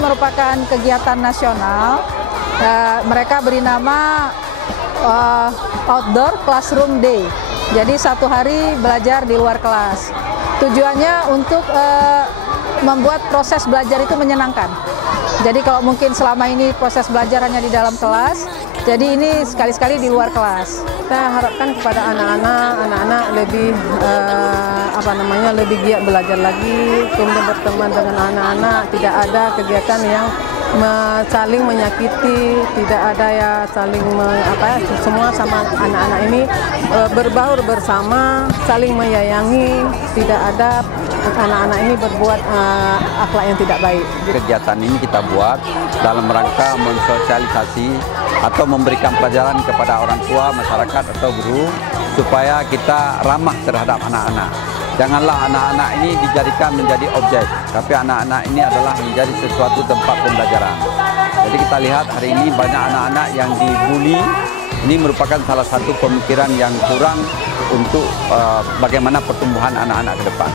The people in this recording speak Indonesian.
Merupakan kegiatan nasional. Mereka beri nama Outdoor Classroom Day. Jadi satu hari belajar di luar kelas. Tujuannya untuk membuat proses belajar itu menyenangkan. Jadi kalau mungkin selama ini proses belajar hanya di dalam kelas, jadi ini sekali-sekali di luar kelas. Kita harapkan kepada anak-anak lebih lebih giat belajar lagi, kemudian berteman dengan anak-anak, tidak ada kegiatan yang saling menyakiti, tidak ada ya saling semua sama anak-anak ini berbaur bersama, saling menyayangi, tidak ada anak-anak ini berbuat akhlak yang tidak baik. Kegiatan ini kita buat dalam rangka mensosialisasi atau memberikan pelajaran kepada orang tua, masyarakat atau guru supaya kita ramah terhadap anak-anak. Janganlah anak-anak ini dijadikan menjadi objek, tapi anak-anak ini adalah menjadi sesuatu tempat pembelajaran. Jadi kita lihat hari ini banyak anak-anak yang dibully. Ini merupakan salah satu pemikiran yang kurang untuk bagaimana pertumbuhan anak-anak ke depan.